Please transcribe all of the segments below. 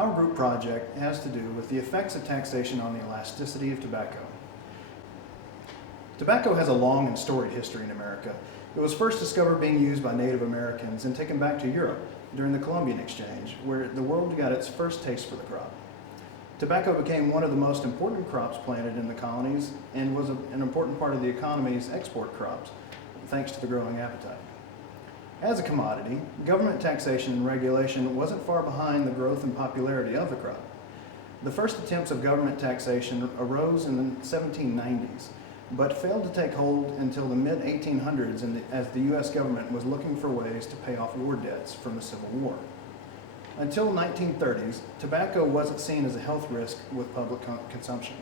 Our group project has to do with the effects of taxation on the elasticity of tobacco. Tobacco has a long and storied history in America. It was first discovered being used by Native Americans and taken back to Europe during the Columbian Exchange, where the world got its first taste for the crop. Tobacco became one of the most important crops planted in the colonies and was an important part of the economy's export crops, thanks to the growing appetite. As a commodity, government taxation and regulation wasn't far behind the growth and popularity of the crop. The first attempts of government taxation arose in the 1790s, but failed to take hold until the mid-1800s as the U.S. government was looking for ways to pay off war debts from the Civil War. Until the 1930s, tobacco wasn't seen as a health risk with public consumption.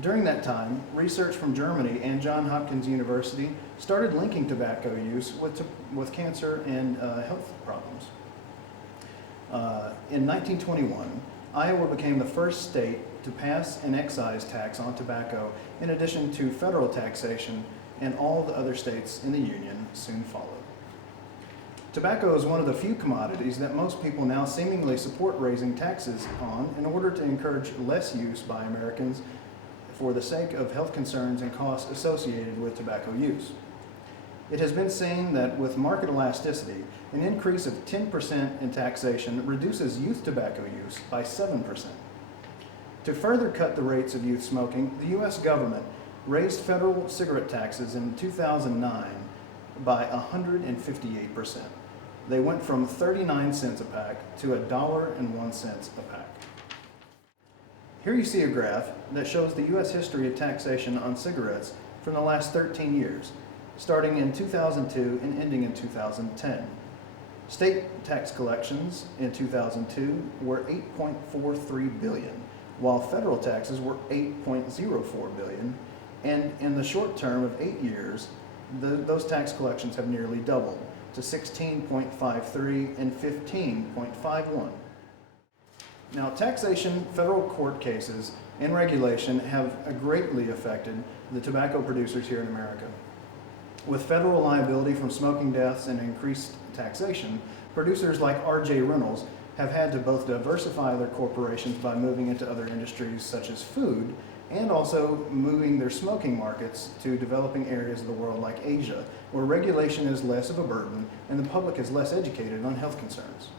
During that time, research from Germany and Johns Hopkins University started linking tobacco use with cancer and health problems. In 1921, Iowa became the first state to pass an excise tax on tobacco in addition to federal taxation, and all the other states in the Union soon followed. Tobacco is one of the few commodities that most people now seemingly support raising taxes on in order to encourage less use by Americans for the sake of health concerns and costs associated with tobacco use. It has been seen that with market elasticity, an increase of 10% in taxation reduces youth tobacco use by 7%. To further cut the rates of youth smoking, the U.S. government raised federal cigarette taxes in 2009 by 158%. They went from 39 cents a pack to $1.01 a pack. Here you see a graph that shows the U.S. history of taxation on cigarettes from the last 13 years, starting in 2002 and ending in 2010. State tax collections in 2002 were $8.43 billion, while federal taxes were $8.04 billion, and in the short term of 8 years, those tax collections have nearly doubled to $16.53 and $15.51. Now, taxation, federal court cases, and regulation have greatly affected the tobacco producers here in America. With federal liability from smoking deaths and increased taxation, producers like R.J. Reynolds have had to both diversify their corporations by moving into other industries such as food, and also moving their smoking markets to developing areas of the world like Asia, where regulation is less of a burden and the public is less educated on health concerns.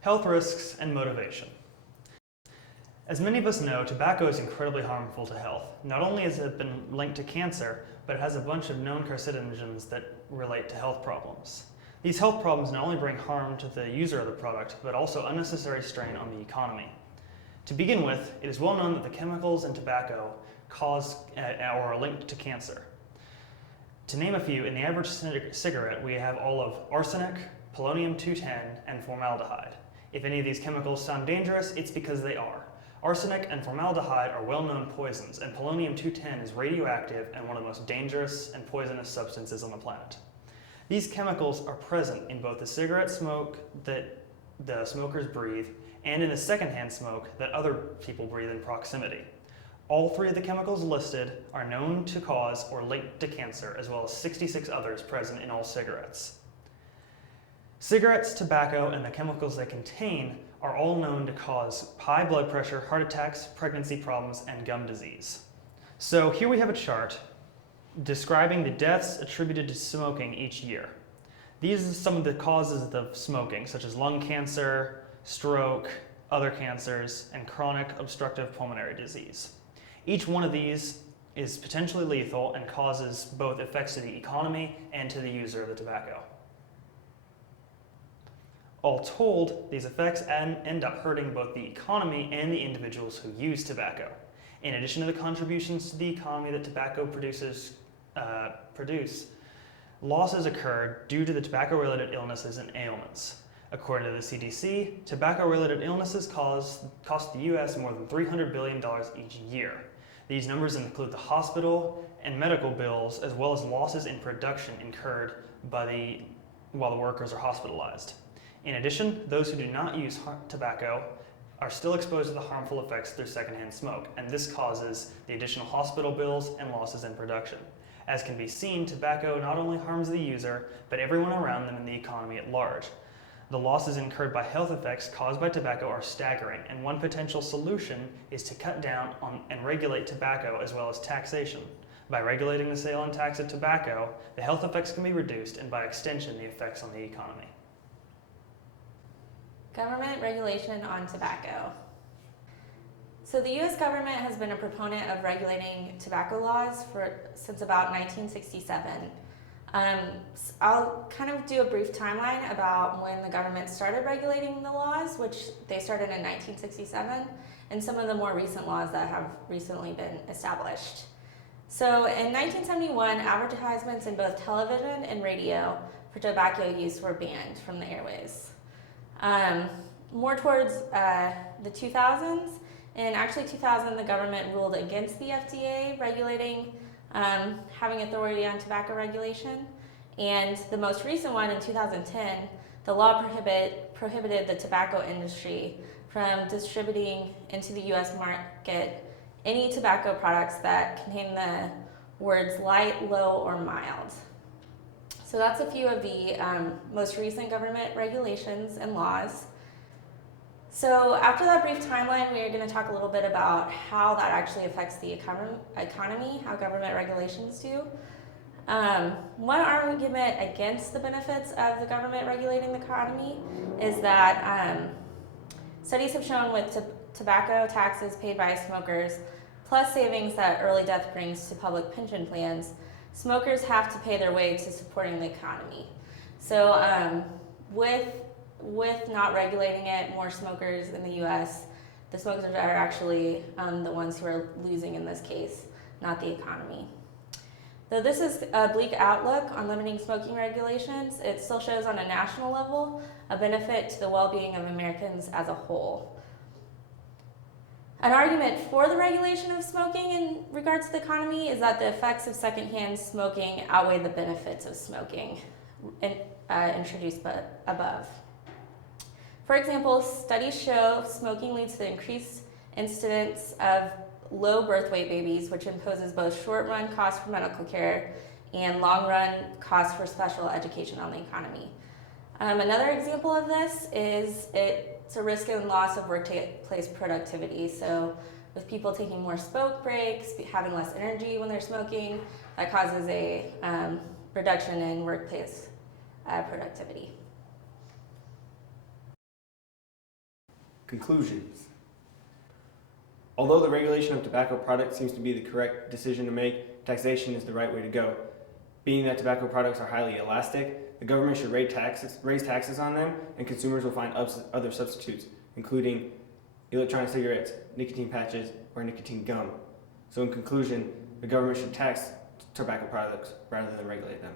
Health risks and motivation. As many of us know, tobacco is incredibly harmful to health. Not only has it been linked to cancer, but it has a bunch of known carcinogens that relate to health problems. These health problems not only bring harm to the user of the product, but also unnecessary strain on the economy. To begin with, it is well known that the chemicals in tobacco cause or are linked to cancer. To name a few, in the average cigarette, we have all of arsenic, polonium-210, and formaldehyde. If any of these chemicals sound dangerous, it's because they are. Arsenic and formaldehyde are well-known poisons, and polonium-210 is radioactive and one of the most dangerous and poisonous substances on the planet. These chemicals are present in both the cigarette smoke that the smokers breathe and in the secondhand smoke that other people breathe in proximity. All three of the chemicals listed are known to cause or linked to cancer, as well as 66 others present in all cigarettes. Cigarettes, tobacco, and the chemicals they contain are all known to cause high blood pressure, heart attacks, pregnancy problems, and gum disease. So here we have a chart describing the deaths attributed to smoking each year. These are some of the causes of smoking, such as lung cancer, stroke, other cancers, and chronic obstructive pulmonary disease. Each one of these is potentially lethal and causes both effects to the economy and to the user of the tobacco. All told, these effects end up hurting both the economy and the individuals who use tobacco. In addition to the contributions to the economy that tobacco producers produce, losses occur due to the tobacco-related illnesses and ailments. According to the CDC, tobacco-related illnesses cost the U.S. more than $300 billion each year. These numbers include the hospital and medical bills, as well as losses in production incurred while the workers are hospitalized. In addition, those who do not use tobacco are still exposed to the harmful effects through secondhand smoke, and this causes the additional hospital bills and losses in production. As can be seen, tobacco not only harms the user, but everyone around them in the economy at large. The losses incurred by health effects caused by tobacco are staggering, and one potential solution is to cut down on and regulate tobacco as well as taxation. By regulating the sale and tax of tobacco, the health effects can be reduced, and by extension, the effects on the economy. Government regulation on tobacco. So the U.S. government has been a proponent of regulating tobacco laws since about 1967. I'll kind of do a brief timeline about when the government started regulating the laws, which they started in 1967, and some of the more recent laws that have recently been established. So in 1971, advertisements in both television and radio for tobacco use were banned from the airways. More towards the 2000s, in actually 2000, the government ruled against the FDA regulating, having authority on tobacco regulation. And the most recent one in 2010, the law prohibited the tobacco industry from distributing into the US market any tobacco products that contain the words light, low, or mild. So that's a few of the most recent government regulations and laws. So after that brief timeline, we are going to talk a little bit about how that actually affects the economy, how government regulations do. One argument against the benefits of the government regulating the economy is that studies have shown with tobacco taxes paid by smokers, plus savings that early death brings to public pension plans, smokers have to pay their way to supporting the economy. So with not regulating it, more smokers in the US, the smokers are actually the ones who are losing in this case, not the economy. Though this is a bleak outlook on limiting smoking regulations, it still shows on a national level a benefit to the well-being of Americans as a whole. An argument for the regulation of smoking in regards to the economy is that the effects of secondhand smoking outweigh the benefits of smoking introduced above. For example, studies show smoking leads to increased incidence of low birth weight babies, which imposes both short-run costs for medical care and long-run costs for special education on the economy. Another example of this is it's a risk and loss of workplace productivity. So with people taking more smoke breaks, having less energy when they're smoking, that causes a reduction in workplace productivity. Conclusions. Although the regulation of tobacco products seems to be the correct decision to make, taxation is the right way to go. Being that tobacco products are highly elastic, the government should raise taxes on them, and consumers will find other substitutes, including electronic cigarettes, nicotine patches, or nicotine gum. So in conclusion, the government should tax tobacco products rather than regulate them.